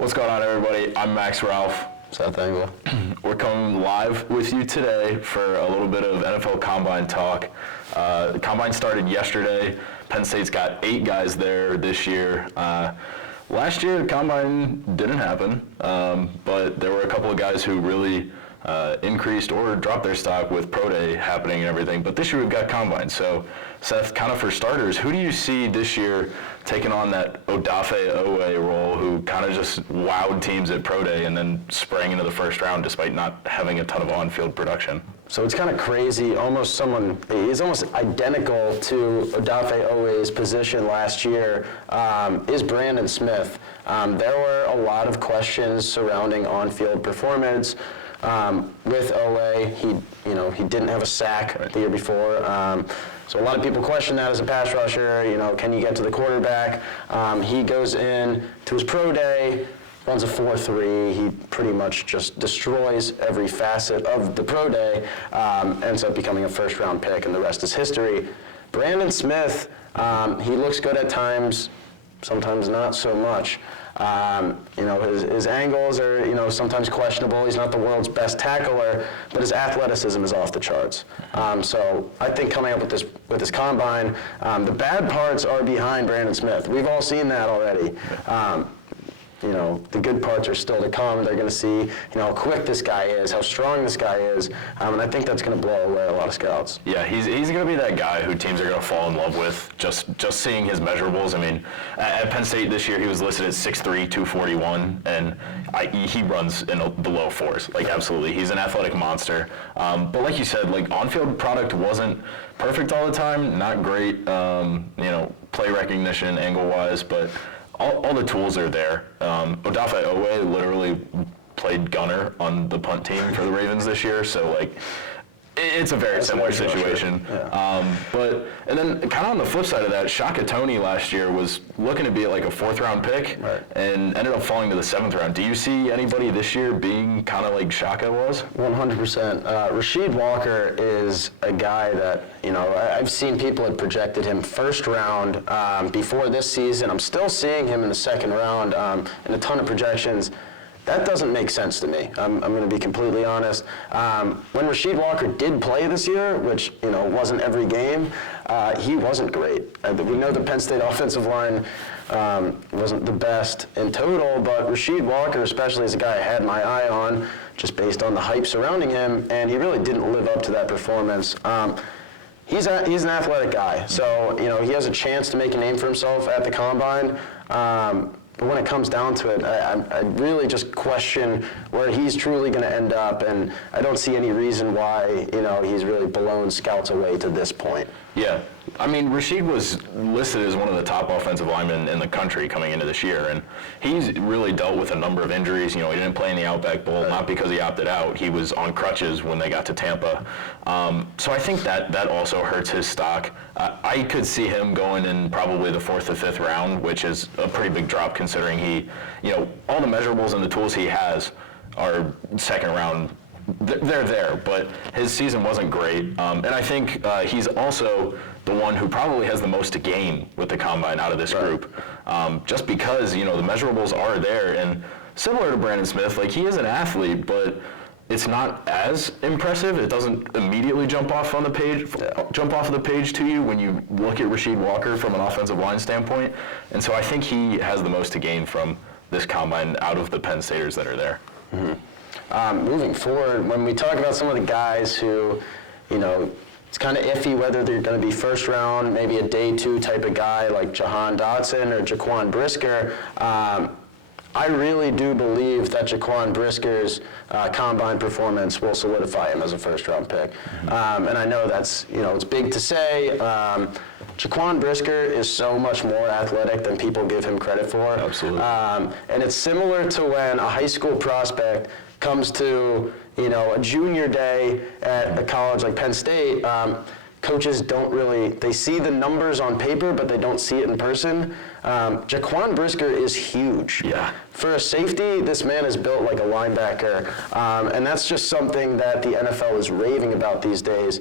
What's going on, everybody? I'm Max Ralph. Seth Engle. We're coming live with you today for a little bit of NFL Combine talk. The Combine started yesterday. Penn State's got 8 guys there this year. Last year, the Combine didn't happen, but there were a couple of guys who really increased or dropped their stock with Pro Day happening and everything. But this year we've got Combine. So, Seth, kind of for starters, who do you see this year taking on that Odafe Owe role, who kind of just wowed teams at Pro Day and then sprang into the first round despite not having a ton of on-field production? So it's kind of crazy. He's almost identical to Odafe Owe's position last year, is Brandon Smith. There were a lot of questions surrounding on-field performance. With Owe, he didn't have a sack the year before. So a lot of people question that as a pass rusher. Can you get to the quarterback? He goes in to his pro day, runs a 4.3. He pretty much just destroys every facet of the pro day, ends up becoming a first-round pick, and the rest is history. Brandon Smith, he looks good at times, sometimes not so much. His angles are, sometimes questionable. He's not the world's best tackler, but his athleticism is off the charts. So I think coming up with this combine, the bad parts are behind Brandon Smith. We've all seen that already. The good parts are still to come. They're going to see, how quick this guy is, how strong this guy is, and I think that's going to blow away a lot of scouts. Yeah, he's going to be that guy who teams are going to fall in love with, just seeing his measurables. I mean, at Penn State this year, he was listed at 6'3", 241, and he runs in the low fours. Absolutely. He's an athletic monster. But like you said, on-field product wasn't perfect all the time, not great, play recognition, angle-wise, but all the tools are there. Odafe Owe literally played gunner on the punt team for the Ravens this year, so it's a very similar situation. Yeah. And then kind of on the flip side of that, Shaka Toney last year was looking to be a 4th-round pick, and ended up falling to the 7th round. Do you see anybody this year being kind of like Shaka was? 100%. Rasheed Walker is a guy that, I've seen people had projected him first round before this season. I'm still seeing him in the 2nd round in a ton of projections. That doesn't make sense to me. I'm going to be completely honest. When Rasheed Walker did play this year, which wasn't every game, he wasn't great. We know the Penn State offensive line wasn't the best in total, but Rasheed Walker, especially, is a guy I had my eye on just based on the hype surrounding him, and he really didn't live up to that performance. He's an athletic guy, so he has a chance to make a name for himself at the Combine. But when it comes down to it, I really just question where he's truly going to end up, and I don't see any reason why, he's really blown scouts away to this point. Yeah. I mean, Rasheed was listed as one of the top offensive linemen in the country coming into this year, and he's really dealt with a number of injuries. He didn't play in the Outback Bowl, not because he opted out. He was on crutches when they got to Tampa. So I think that also hurts his stock. I could see him going in probably the 4th to 5th round, which is a pretty big drop considering he, all the measurables and the tools he has are 2nd round. They're there, but his season wasn't great. And I think he's also the one who probably has the most to gain with the Combine out of this group. Just because, the measurables are there. And similar to Brandon Smith, he is an athlete, but it's not as impressive. It doesn't immediately jump off of the page to you when you look at Rasheed Walker from an offensive line standpoint. And so I think he has the most to gain from this Combine out of the Penn Staters that are there. Mm-hmm. Moving forward, when we talk about some of the guys who, it's kind of iffy whether they're going to be first round, maybe a day 2 type of guy like Jahan Dotson or Jaquan Brisker. I really do believe that Jaquan Brisker's combine performance will solidify him as a first-round pick. Mm-hmm. And I know that's, it's big to say. Jaquan Brisker is so much more athletic than people give him credit for. Absolutely. And it's similar to when a high school prospect comes to, a junior day at a college like Penn State. coaches don't really, they see the numbers on paper, but they don't see it in person. Jaquan Brisker is huge. Yeah. For a safety, this man is built like a linebacker, and that's just something that the NFL is raving about these days.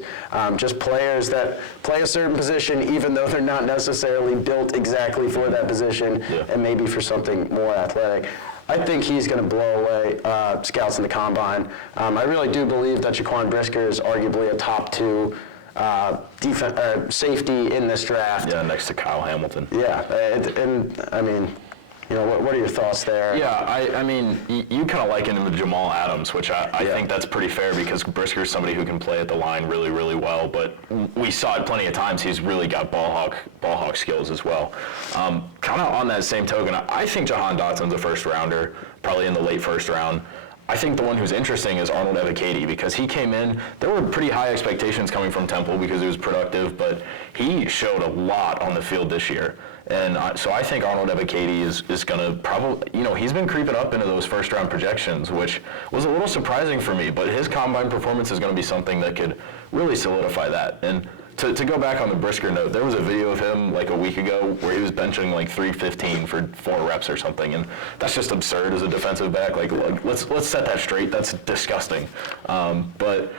Just players that play a certain position, even though they're not necessarily built exactly for that position, and maybe for something more athletic. I think he's going to blow away scouts in the combine. I really do believe that Jaquan Brisker is arguably a top 2 safety in this draft. Yeah, next to Kyle Hamilton. Yeah, and I mean, you know, what are your thoughts there? Yeah, I mean, you kind of liken him to Jamal Adams, which I think that's pretty fair because Brisker is somebody who can play at the line really, really well. But we saw it plenty of times. He's really got ball hawk skills as well. Kind of on that same token, I think Jahan Dotson's a first rounder, probably in the late first round. I think the one who's interesting is Arnold Ebiketie because he came in, there were pretty high expectations coming from Temple because he was productive, but he showed a lot on the field this year. And so I think Arnold Ebiketie is going to probably, you know, he's been creeping up into those first-round projections, which was a little surprising for me, but his combine performance is going to be something that could really solidify that. And to go back on the Brisker note, there was a video of him like a week ago where he was benching like 315 for 4 reps or something, and that's just absurd as a defensive back. Like let's set that straight. That's disgusting. But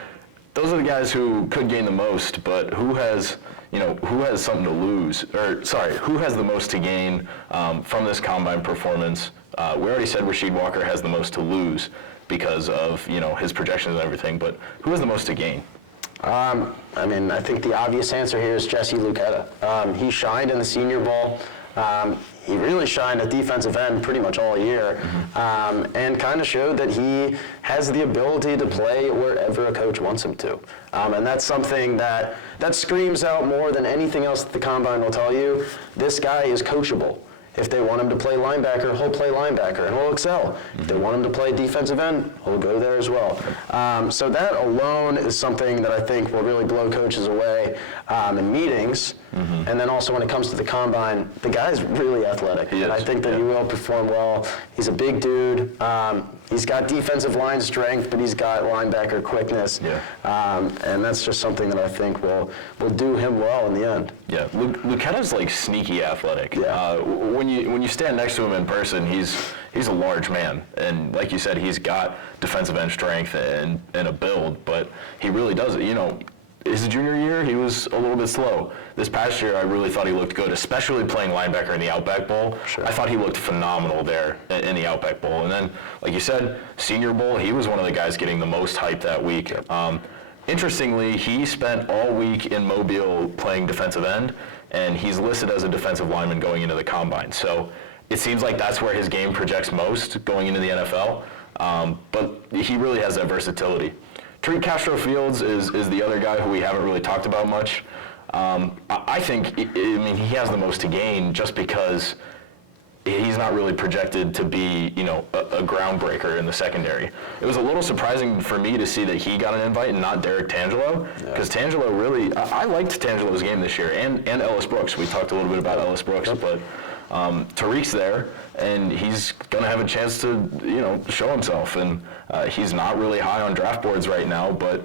those are the guys who could gain the most, but who has something to lose, who has the most to gain from this combine performance? We already said Rasheed Walker has the most to lose because of, you know, his projections and everything, but who has the most to gain? I mean, I think the obvious answer here is Jesse Luketa. He shined in the Senior Bowl. He really shined at defensive end pretty much all year, and kind of showed that he has the ability to play wherever a coach wants him to. And that's something that screams out more than anything else that the Combine will tell you. This guy is coachable. If they want him to play linebacker, he'll play linebacker and he'll excel. If they want him to play defensive end, he'll go there as well. So that alone is something that I think will really blow coaches away in meetings. And then also when it comes to the Combine, the guy's really athletic. And I think that he will perform well. He's a big dude. He's got defensive line strength, but he's got linebacker quickness. And that's just something that I think will do him well in the end. Yeah, Luketa's like sneaky athletic. When you stand next to him in person, he's a large man, and like you said, he's got defensive end strength and a build, but he really does it. You know, his junior year, he was a little bit slow. This past year, I really thought he looked good, especially playing linebacker in the Outback Bowl. I thought he looked phenomenal there in the Outback Bowl. And then, like you said, Senior Bowl, he was one of the guys getting the most hype that week. Interestingly, he spent all week in Mobile playing defensive end, and he's listed as a defensive lineman going into the Combine. So it seems like that's where his game projects most going into the NFL, but he really has that versatility. Tariq Castro-Fields is the other guy who we haven't really talked about much. I think, he has the most to gain just because he's not really projected to be, you know, a groundbreaker in the secondary. It was a little surprising for me to see that he got an invite and not Derek Tangelo, because Tangelo really, I liked Tangelo's game this year, and Ellis Brooks. We talked a little bit about Ellis Brooks, but Tariq's there, and he's going to have a chance to, you know, show himself. And he's not really high on draft boards right now, but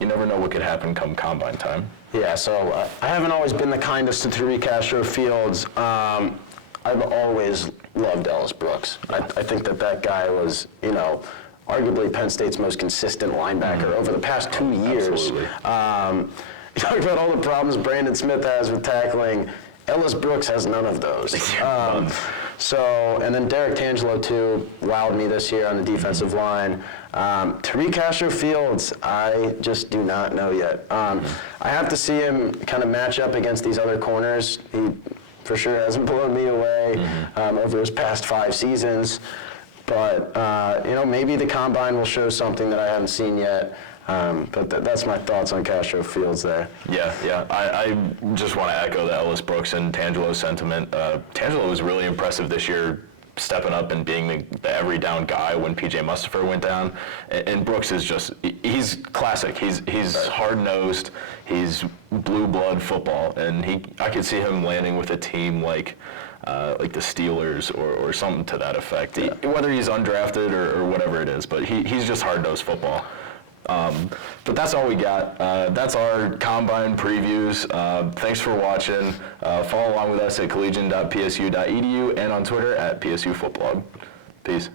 you never know what could happen come Combine time. Yeah, so I haven't always been the kindest to Tariq Castro-Fields. I've always loved Ellis Brooks. I think that guy was, you know, arguably Penn State's most consistent linebacker over the past 2 years. Absolutely. You talk about all the problems Brandon Smith has with tackling. Ellis Brooks has none of those. And then Derek Tangelo, too, wowed me this year on the defensive line. Tariq Castro-Fields, I just do not know yet. I have to see him kind of match up against these other corners. He for sure hasn't blown me away over his past 5 seasons. But, you know, maybe the Combine will show something that I haven't seen yet. But that's my thoughts on Castro-Fields there. Yeah. I just want to echo the Ellis Brooks and Tangelo sentiment. Tangelo was really impressive this year, stepping up and being the every down guy when P.J. Mustipher went down. And Brooks is just, he's classic. He's hard-nosed. He's blue blood football. And I could see him landing with a team like the Steelers or something to that effect. Whether he's undrafted or whatever it is, but he's just hard-nosed football. But that's all we got. That's our combine previews. Thanks for watching. Follow along with us at collegian.psu.edu and on Twitter at PSU Footblog. Peace.